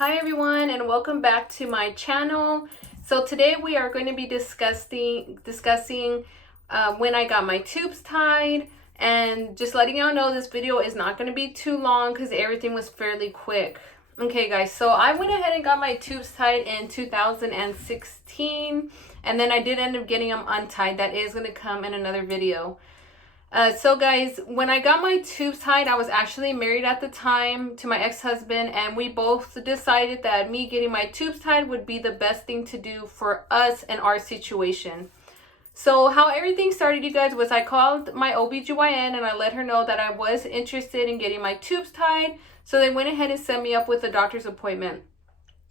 Hi everyone, and welcome back to my channel. So today we are going to be discussing when I got my tubes tied, and just letting y'all know this video is not going to be too long because everything was fairly quick. Okay guys, so I went ahead and got my tubes tied in 2016, and then I did end up getting them untied. That is going to come in another video. So guys, when I got my tubes tied, I was actually married at the time to my ex-husband, and we both decided that me getting my tubes tied would be the best thing to do for us and our situation. So how everything started, you guys, was I called my OBGYN and I let her know that I was interested in getting my tubes tied. So they went ahead and set me up with a doctor's appointment.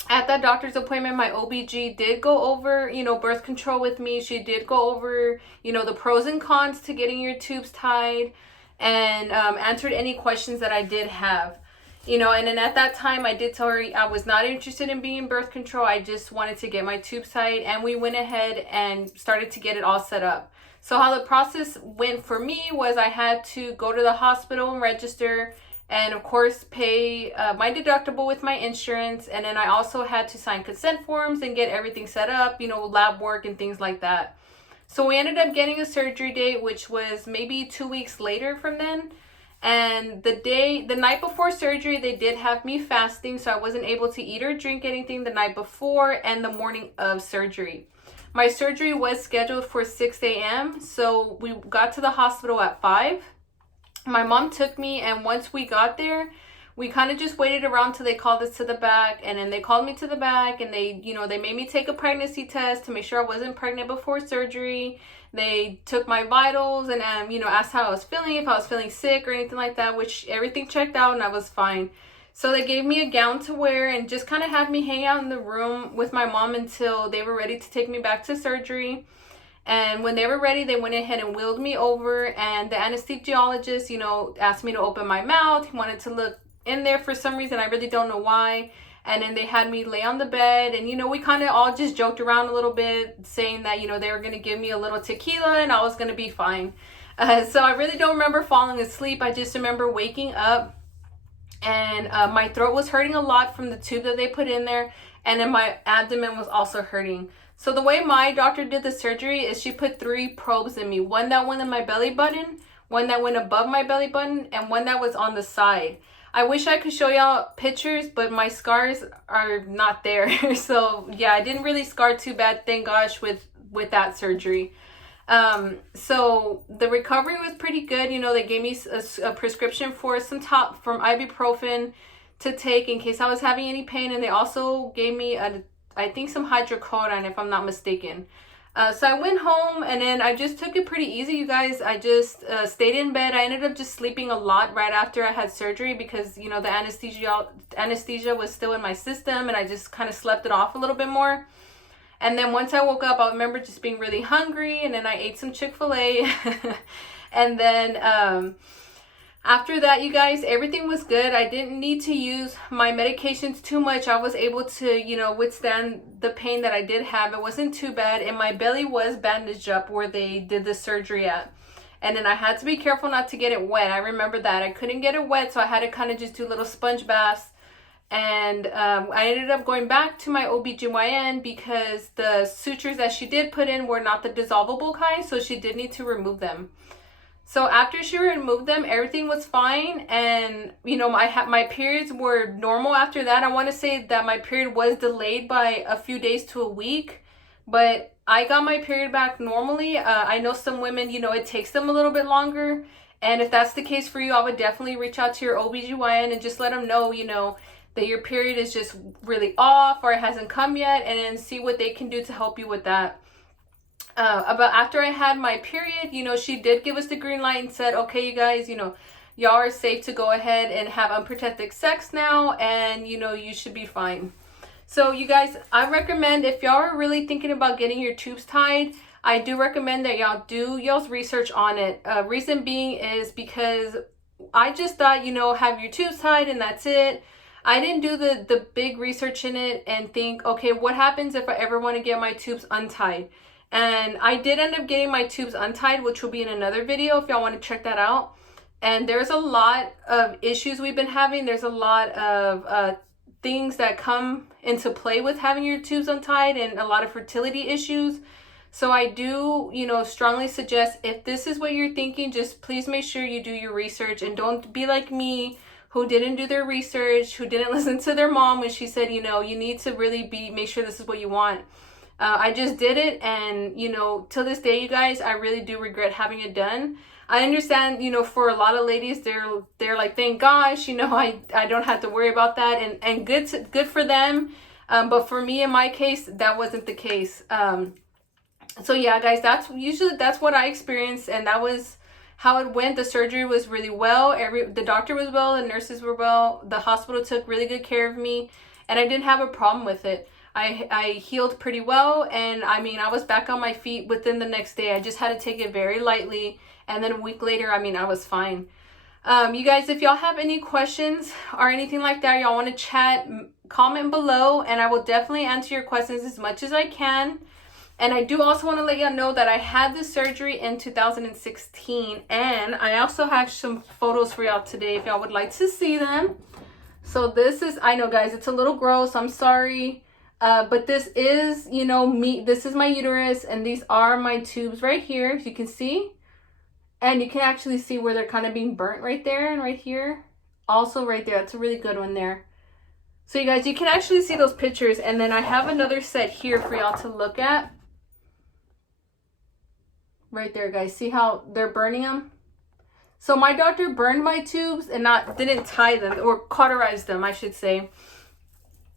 At that doctor's appointment, my OBG did go over, birth control with me. She did go over, the pros and cons to getting your tubes tied, and answered any questions that I did have. And then at that time, I did tell her I was not interested in being birth control. I just wanted to get my tubes tied, and we went ahead and started to get it all set up. So how the process went for me was I had to go to the hospital and register, and of course pay my deductible with my insurance, and then I also had to sign consent forms and get everything set up, lab work and things like that. So we ended up getting a surgery date, which was maybe 2 weeks later from then. And the night before surgery, they did have me fasting, so I wasn't able to eat or drink anything the night before and the morning of surgery. My surgery was scheduled for 6 a.m. so we got to the hospital at 5. My mom took me, and once we got there, we kind of just waited around till they called us to the back, and then they called me to the back, and they made me take a pregnancy test to make sure I wasn't pregnant before surgery. They took my vitals and asked how I was feeling, if I was feeling sick or anything like that, which everything checked out and I was fine. So they gave me a gown to wear and just kind of had me hang out in the room with my mom until they were ready to take me back to surgery. And when they were ready, they went ahead and wheeled me over, and the anesthesiologist, asked me to open my mouth. He wanted to look in there for some reason. I really don't know why. And then they had me lay on the bed, and, we kind of all just joked around a little bit, saying that, they were going to give me a little tequila and I was going to be fine. So I really don't remember falling asleep. I just remember waking up, and my throat was hurting a lot from the tube that they put in there, and then my abdomen was also hurting. So the way my doctor did the surgery is she put 3 probes in me. One that went in my belly button, one that went above my belly button, and one that was on the side. I wish I could show y'all pictures, but my scars are not there. So yeah, I didn't really scar too bad, thank gosh, with that surgery. So the recovery was pretty good. They gave me a prescription for from ibuprofen to take in case I was having any pain, and they also gave me I think some hydrocodone, if I'm not mistaken. So I went home, and then I just took it pretty easy, you guys. I just stayed in bed. I ended up just sleeping a lot right after I had surgery because, the anesthesia was still in my system, and I just kind of slept it off a little bit more. And then once I woke up, I remember just being really hungry, and then I ate some Chick-fil-A. And then after that, you guys, everything was good. I didn't need to use my medications too much. I was able to, withstand the pain that I did have. It wasn't too bad, and my belly was bandaged up where they did the surgery at. And then I had to be careful not to get it wet. I remember that. I couldn't get it wet, so I had to kind of just do little sponge baths. And I ended up going back to my OBGYN because the sutures that she did put in were not the dissolvable kind, so she did need to remove them. So after she removed them, everything was fine, and my periods were normal after that. I want to say that my period was delayed by a few days to a week, but I got my period back normally. I know some women, it takes them a little bit longer, and if that's the case for you, I would definitely reach out to your OBGYN and just let them know, that your period is just really off or it hasn't come yet, and then see what they can do to help you with that. About after I had my period, she did give us the green light and said, okay, you guys, y'all are safe to go ahead and have unprotected sex now, and you should be fine. So you guys, I recommend, if y'all are really thinking about getting your tubes tied, I do recommend that y'all do y'all's research on it. Reason being is because I just thought, have your tubes tied and that's it. I didn't do the big research in it and think, okay, what happens if I ever want to get my tubes untied? And I did end up getting my tubes untied, which will be in another video if y'all want to check that out. And there's a lot of issues we've been having. There's a lot of things that come into play with having your tubes untied and a lot of fertility issues. So I do, strongly suggest, if this is what you're thinking, just please make sure you do your research and don't be like me, who didn't do their research, who didn't listen to their mom when she said, you need to really make sure this is what you want. I just did it, and, till this day, you guys, I really do regret having it done. I understand, for a lot of ladies, they're like, thank gosh, I don't have to worry about that, and good for them. But for me, in my case, that wasn't the case. So yeah, guys, that's what I experienced, and that was how it went. The surgery was really well. The doctor was well, the nurses were well. The hospital took really good care of me, and I didn't have a problem with it. I healed pretty well, and I was back on my feet within the next day. I just had to take it very lightly, and then a week later, I was fine. You guys, if y'all have any questions or anything like that, y'all want to chat, comment below, and I will definitely answer your questions as much as I can. And I do also want to let y'all know that I had this surgery in 2016. And I also have some photos for y'all today if y'all would like to see them. So this is, I know guys, it's a little gross. I'm sorry. But this is, me. This is my uterus. And these are my tubes right here, if you can see. And you can actually see where they're kind of being burnt right there and right here. Also right there. That's a really good one there. So you guys, you can actually see those pictures. And then I have another set here for y'all to look at. Right there, guys. See how they're burning them? So my doctor burned my tubes and didn't tie them, or cauterize them, I should say.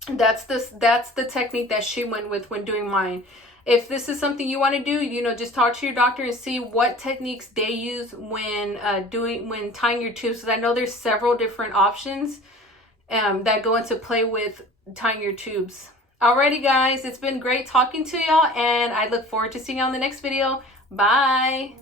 That's the technique that she went with when doing mine. If this is something you want to do, just talk to your doctor and see what techniques they use when tying your tubes. Because I know there's several different options that go into play with tying your tubes. Alrighty, guys, it's been great talking to y'all, and I look forward to seeing y'all in the next video. Bye.